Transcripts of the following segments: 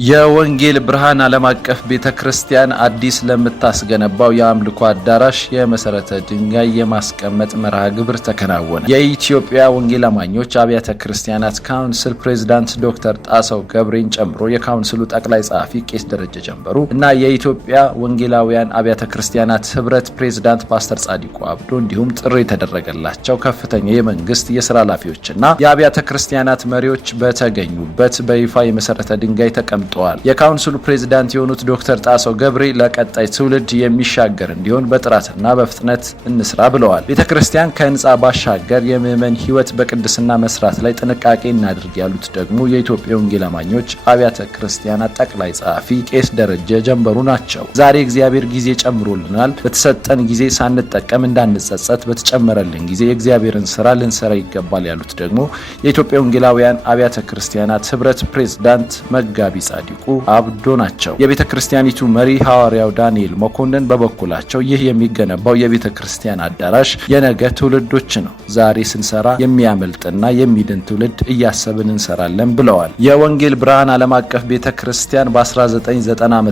የወንጌል ብርሃን ዓለም አቀፍ ቤተክርስቲያን አዲስ ለምታስገነባው የአምልኮ አዳራሽ የመሰረተ ድንጋይ የማስቀመጥ መርሃ ግብር ተከናወነ። የኢትዮጵያ ወንጌል አማኞች አብያተ ክርስቲያናት ካውንስል ፕሬዝዳንት ዶክተር ጣሰው ገብሬን ጨምሮ የካውንስሉ ጠቅላይ ጸሐፊ ቄስ ደረጀ ጀንበሩ እና የኢትዮጵያ ወንጌላውያን አብያተ ክርስቲያናት ህብረት ፕሬዝዳንት ፓስተር ጻዲቁ አብዶ እንዲሁም ጥሪ የተደረገላቸው ከፍተኛ የመንግስት የሥራ ኃላፊዎችና የአብያተ ክርስቲያናት መሪዎች በተገኙበት በይፋ የመሰረተ ድንጋይ ተቀምጧል። የካውንስሉ ፕሬዝዳንት የሆኑት ዶክተር ጣሰው ገብሬ ለቀጣይ ትውልድ የሚሻገር እንዲሆን በጥራትና በፍጥነት እንስራ ብለዋል። ቤተክርስቲያን ከህንጻ ባሻገር የምዕመን ህይወት በቅድስና መስራት ላይ ጥንቃቄ እናድርግ ያሉት ደግሞ የኢትዮጵያ ወንጌል አማኞች አብያተ ክርስቲያናት ጠቅላይ ጸሐፊ ቄስ ደረጀ ጀንበሩ ናቸው። ዛሬ እግዚአብሔር ጊዜ ጨምሮልናል። በተሰጠን ጊዜ ሳንጠቀም እንዳንጸጸት በተጨመረልን ጊዜ የእግዚአብሔርን ስራ ልንሰራ ይገባል ያሉት ደግሞ የኢትዮጵያ ወንጌላውያን አብያተ ክርስቲያናት ህብረት ፕሬዝዳንት መጋቢ ጻዲቁ አብዶ ናቸው። የቤተ ክርስቲያኒቱ መሪ ሐዋርያው ዳንኤል መኮንን በበኩላቸው ይህ የሚገነባው የቤተ ክርስቲያን አዳራሽ የነገ ትውልዶች ነው። ዛሬ ስንሰራ የሚያመልጥና የሚድን ትውልድ እያሰብን እንሰራለን ብለዋል። የወንጌል ብርሃን ዓለም አቀፍ ቤተ ክርስቲያን በ1990 ዓ.ም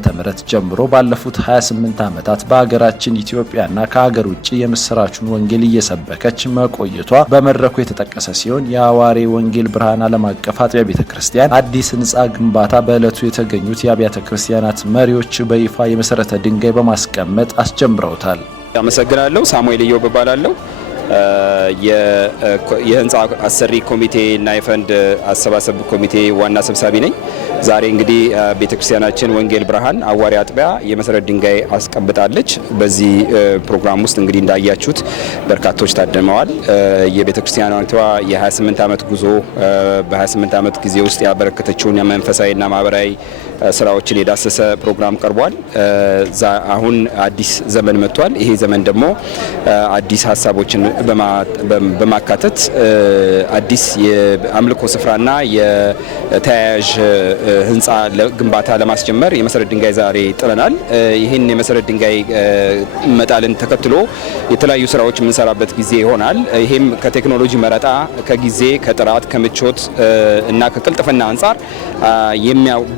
ጀምሮ ባለፉት 28 ዓመታት በሀገራችን ኢትዮጵያና ከሀገር ውጭ የምስራቹን ወንጌል እየሰበከች መቆየቷ በመድረኩ የተጠቀሰ ሲሆን የሐዋሬ ወንጌል ብርሃን ዓለም አቀፍ አጥቢያ ቤተ ክርስቲያን አዲስ ህንጻ ግንባታ በዕለቱ የተገኙት የአብያተ ክርስቲያናት መሪዎች በይፋ የመሰረተ ድንጋይ በማስቀመጥ አስጀምረውታል። አመሰግናለሁ። ሳሙኤል ኢዮብ እባላለሁ። የህንጻ አሰሪ ኮሚቴ እና የፈንድ አሰባሰብ ኮሚቴ ዋና ሰብሳቢ ነኝ። ዛሬ እንግዲህ ቤተክርስቲያናችን ወንጌል ብርሃን አዋሪ አጥቢያ የመሰረት ድንጋይ አስቀምጣለች። በዚህ ፕሮግራም ውስጥ እንግዲህ እንዳያችሁት በርካቶች ታድመዋል። የቤተክርስቲያናቷ የ28 ዓመት ጉዞ በ28 ዓመት ጊዜ ውስጥ ያበረከተችውን መንፈሳዊና ማህበራዊ ስራዎችን የዳሰሰ ፕሮግራም ቀርቧል። አሁን አዲስ ዘመን መጥቷል። ይሄ ዘመን ደግሞ አዲስ ሀሳቦችን በማካተት አዲስ የአምልኮ ስፍራና የተያያዥ ህንጻ ግንባታ ለማስጀመር የመሰረት ድንጋይ ዛሬ ጥለናል። ይህን የመሰረት ድንጋይ መጣልን ተከትሎ የተለያዩ ስራዎች የምንሰራበት ጊዜ ይሆናል። ይሄም ከቴክኖሎጂ መረጣ፣ ከጊዜ፣ ከጥራት፣ ከምቾት እና ከቅልጥፍና አንጻር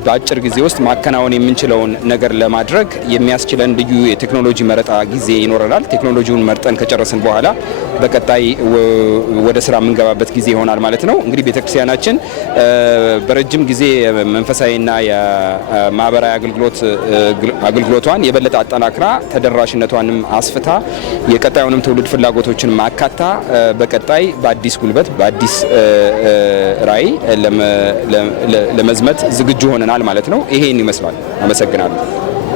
በአጭር ጊዜ ውስጥ ማከናወን የምንችለውን ነገር ለማድረግ የሚያስችለን ልዩ የቴክኖሎጂ መረጣ ጊዜ ይኖረናል። ቴክኖሎጂውን መርጠን ከጨረስን በኋላ በቀጣይ ወደ ስራ የምንገባበት ጊዜ ይሆናል ማለት ነው። እንግዲህ ቤተክርስቲያናችን በረጅም ጊዜ መንፈሳዊና የማህበራዊ አገልግሎቷን የበለጠ አጠናክራ ተደራሽነቷንም አስፍታ የቀጣዩንም ትውልድ ፍላጎቶችን ማካታ በቀጣይ በአዲስ ጉልበት በአዲስ ራዕይ ለመዝመት ዝግጁ ሆነናል ማለት ነው። ይሄን ይመስላል። አመሰግናለሁ።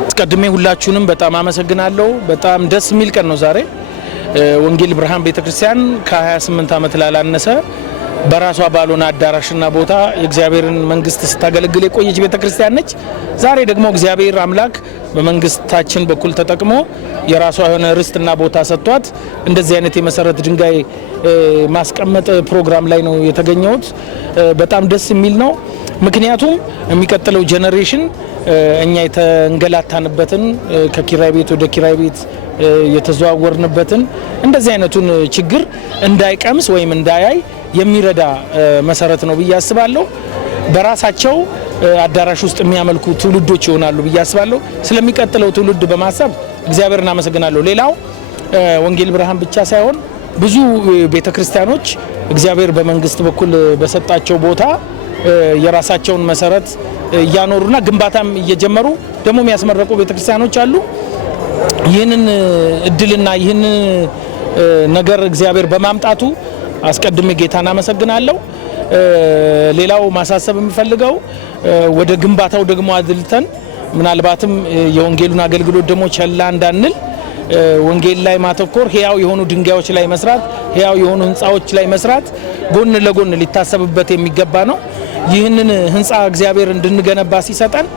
አስቀድሜ ሁላችሁንም በጣም አመሰግናለሁ። በጣም ደስ የሚል ቀን ነው ዛሬ። ወንጌል ብርሃን ቤተክርስቲያን ከ28 ዓመት ላላነሰ በራሷ ባልሆነ አዳራሽና ቦታ የእግዚአብሔርን መንግስት ስታገለግል የቆየች ቤተክርስቲያን ነች። ዛሬ ደግሞ እግዚአብሔር አምላክ በመንግስታችን በኩል ተጠቅሞ የራሷ የሆነ ርስትና ቦታ ሰጥቷት እንደዚህ አይነት የመሰረት ድንጋይ ማስቀመጥ ፕሮግራም ላይ ነው የተገኘሁት። በጣም ደስ የሚል ነው። ምክንያቱም የሚቀጥለው ጄኔሬሽን እኛ የተንገላታንበትን ከኪራይ ቤት ወደ ኪራይ ቤት የተዘዋወርንበትን እንደዚህ አይነቱን ችግር እንዳይቀምስ ወይም እንዳያይ የሚረዳ መሰረት ነው ብዬ አስባለሁ። በራሳቸው አዳራሽ ውስጥ የሚያመልኩ ትውልዶች ይሆናሉ ብዬ አስባለሁ። ስለሚቀጥለው ትውልድ በማሰብ እግዚአብሔርን አመሰግናለሁ። ሌላው ወንጌል ብርሃን ብቻ ሳይሆን ብዙ ቤተክርስቲያኖች እግዚአብሔር በመንግስት በኩል በሰጣቸው ቦታ የራሳቸውን መሰረት እያኖሩና ግንባታም እየጀመሩ ደግሞ የሚያስመረቁ ቤተክርስቲያኖች አሉ። ይህንን እድልና ይህንን ነገር እግዚአብሔር በማምጣቱ አስቀድሜ ጌታን አመሰግናለሁ። ሌላው ማሳሰብ የሚፈልገው ወደ ግንባታው ደግሞ አድልተን ምናልባትም የወንጌሉን አገልግሎት ደግሞ ቸላ እንዳንል ወንጌል ላይ ማተኮር፣ ሕያው የሆኑ ድንጋዮች ላይ መስራት፣ ሕያው የሆኑ ህንጻዎች ላይ መስራት ጎን ለጎን ሊታሰብበት የሚገባ ነው። ይህንን ህንጻ እግዚአብሔር እንድንገነባ ሲሰጠን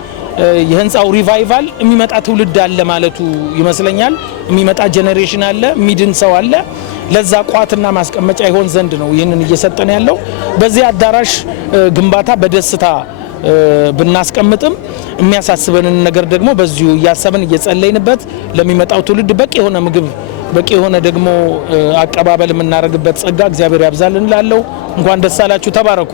የህንጻው ሪቫይቫል የሚመጣ ትውልድ አለ ማለቱ ይመስለኛል። የሚመጣ ጄኔሬሽን አለ፣ ሚድን ሰው አለ። ለዛ ቋትና ማስቀመጫ ይሆን ዘንድ ነው ይህንን እየሰጠን ያለው። በዚህ አዳራሽ ግንባታ በደስታ ብናስቀምጥም የሚያሳስበንን ነገር ደግሞ በዚሁ እያሰብን እየጸለይንበት ለሚመጣው ትውልድ በቂ የሆነ ምግብ በቂ የሆነ ደግሞ አቀባበል የምናደርግበት ጸጋ እግዚአብሔር ያብዛልን እላለሁ። እንኳን ደስ አላችሁ። ተባረኩ።